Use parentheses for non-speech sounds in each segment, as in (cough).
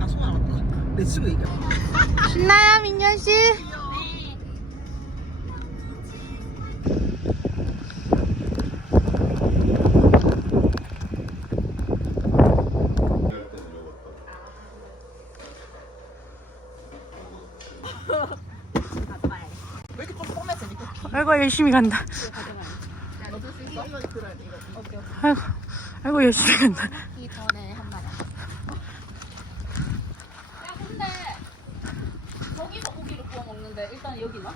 아 소아 맞다. 내 친구 얘기야. 신나요, 민현 씨? 아이고 열심히 간다. 아이고 아이고 열심히 간다. 이 전에 한 마리. 야 근데 저기서 고기를 먹는데 일단 여기 나?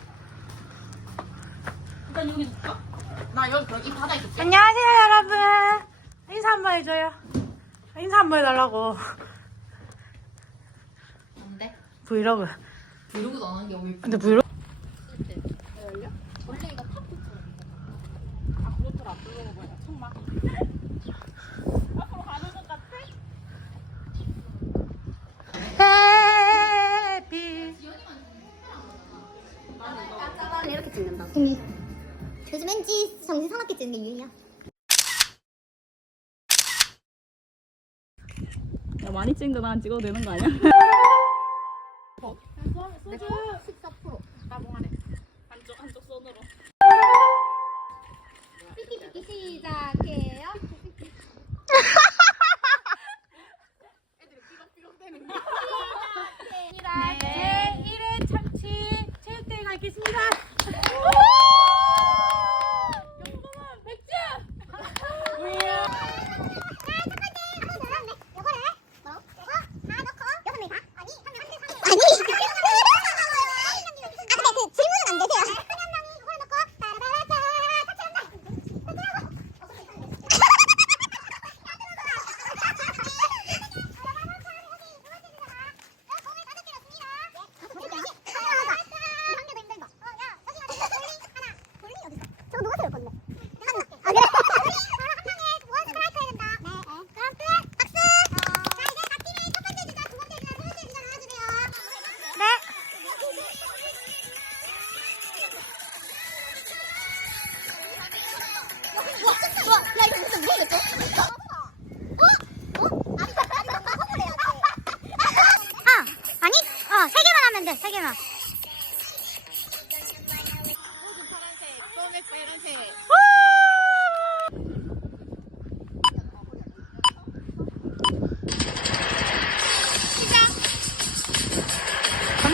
일단 여기? 나 여기 그럼 이 바다에 있을게. 안녕하세요 여러분. 인사 한 번 해줘요. 인사 한 번 해달라고. 뭔데? 브이로그. 브이로그도 안 하는 게 우리 근데 브이로그 원래 이거 탑부처럼 아 그렇더라. 브이로그 뭐야? 청마. 많이 찍는데 난 찍어도 되는 거 아니야? 소주 14%. 따봉하네. 한쪽 한쪽 손으로.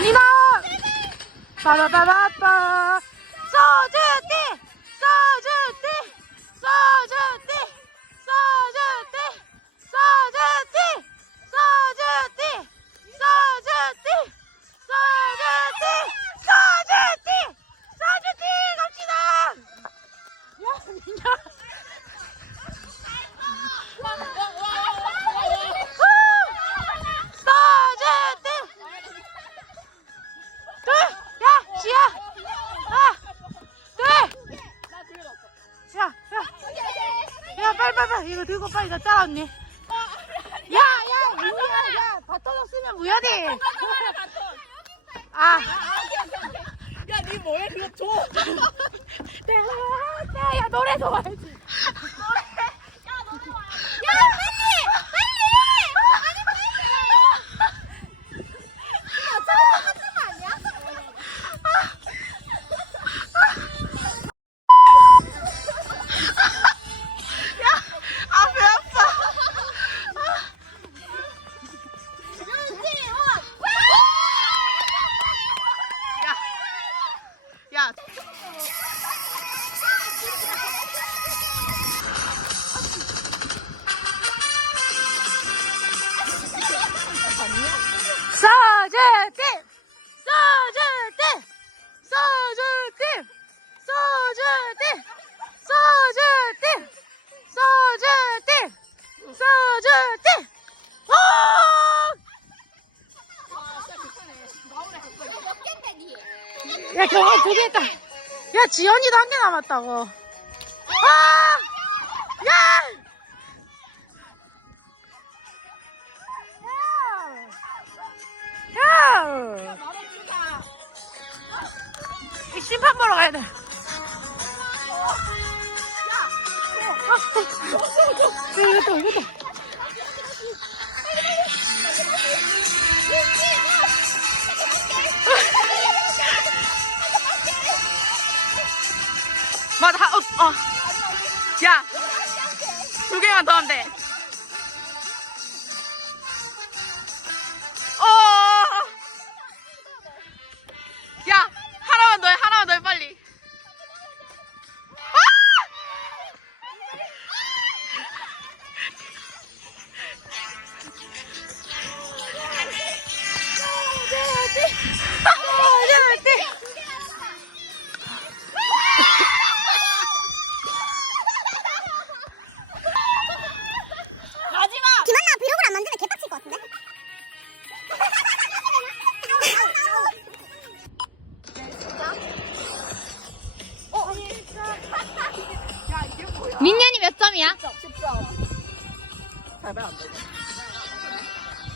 갑니다. 빠바바바빠. 소주띠, 소주띠, 소주띠, 소주띠, 소주띠, 소주띠, 소주띠, 소주띠, 소주띠, 소주띠 갑시다. 야, 민야. 나 따라 언니. 야, 야, 무야, 야, 바톤 없으면 무야돼. 아, 야, 니 뭐야? 그거 줘. (laughs) 야, 야, 노래 좋아야지. 야, 경험 두개 했다. 야, 지연이도 한 개 남았다고. 아! 야! 야! 야! 이 심판 보러 가야 돼. 야! 이것도, 이것도. 어. 야. 두 개만 더 하면 돼.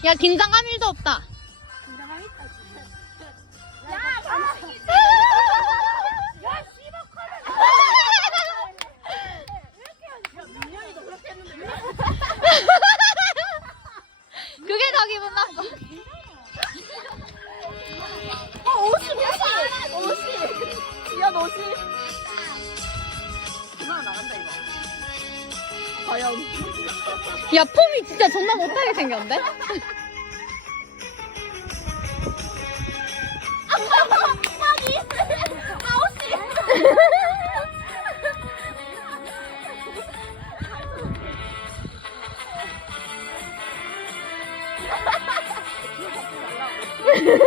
야 긴장감 1도 없다. (laughs) 그게 더 기분 나빠. 지연 옷이. 누나 나간다 이거. 과연. 야 폼이 진짜 존나 못하게 생겼는데? 아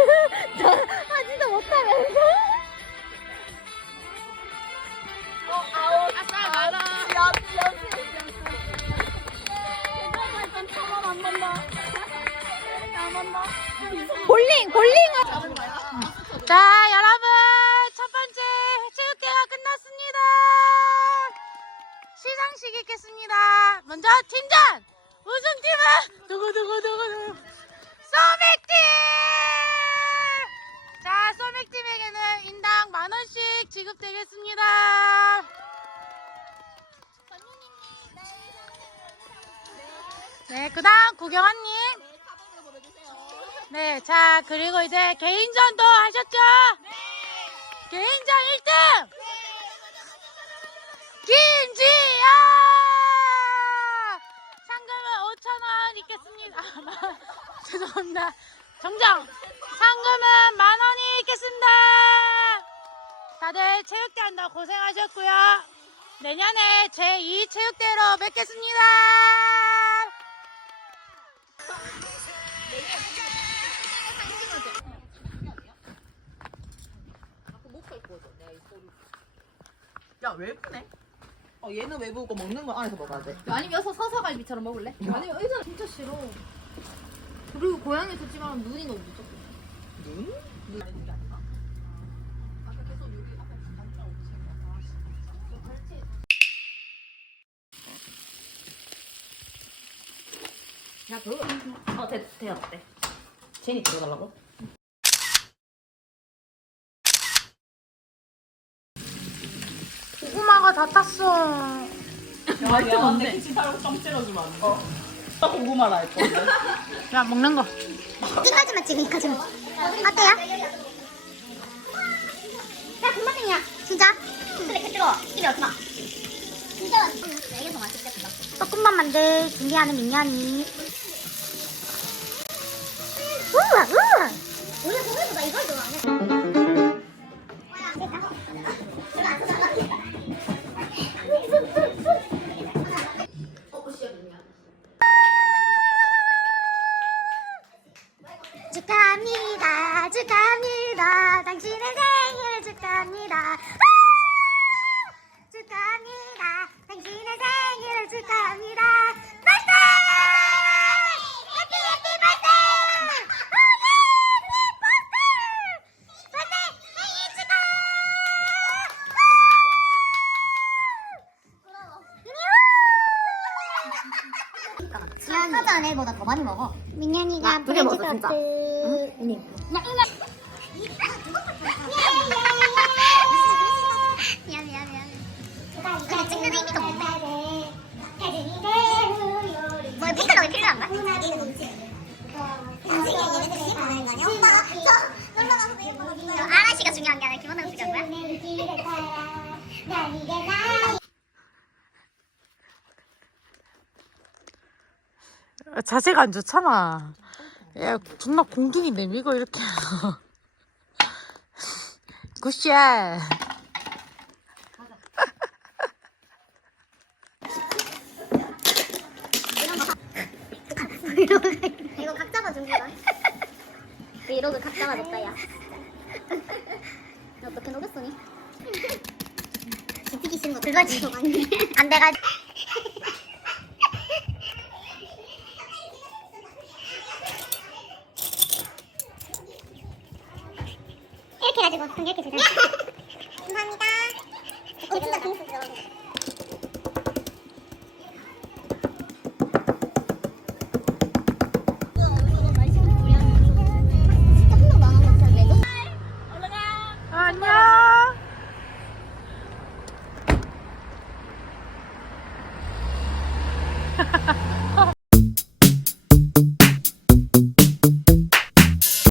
(laughs) 볼링 볼링을. 자 여러분 첫 번째 체육대회가 끝났습니다. 시상식 있겠습니다. 먼저 팀전! 우승팀은 누구 누구 누구 누구? 소맥팀! 자 소맥팀에게는 인당 만 원씩 지급되겠습니다. 네, 그 다음 구경환님. 네, 자, 그리고 이제 개인전도 하셨죠? 개인전 1등! 김지아! 상금은 5천원 있겠습니다. 아, 마- (laughs) 죄송합니다. 정정! 상금은 만원이 있겠습니다! 다들 체육대 한다 고생하셨고요. 내년에 제2 체육대회로 뵙겠습니다. 야 외부네. 어 얘는 외부고 먹는 거 안에서 먹어야 돼. 아니면 여기서 서사갈비처럼 먹을래? 아니면 의자 진짜 싫어. 그리고 고향에서 찍으면 눈이 너무 무섭고. 눈? 눈 앞에 단추하고 야, 그거. 어, 돼, 돼요, 돼. 제니 들어달라고? 고구마가 다 탔어. 말트 뭔데? 키친 타고 점 찔러주면 안 돼? 어. 딱 고구마라 할 건데. 야, 먹는 거. 이까지만 찍어 이까지만 어때요? 야 금방이야 진짜? 근데 그 뜨거워 입에 어떻나? 진짜 맛있겠다 볶음밥 만들 준비하는 민현이 우와 우와 우리 고기보다 이걸 좋아하네 많이 먹어. 민현이가 두개 먹었어, 진짜. 응? 응. 미안 미안 미안. 근데 찍는 의미가 뭔데? 뭐 핑크색이 필요한가? 아라씨가 중요한 게 아니라 중요한 거야? (laughs) 자세가 안 좋잖아. 야, 존나 공둥이 내밀고 이렇게. (laughs) 굿샷. 이거 각 잡아준 거다. 브이로그 각 잡아줬다, 야. 어떻게 녹였으니? 지키기 싫은 거 그거지. 안 돼가지고.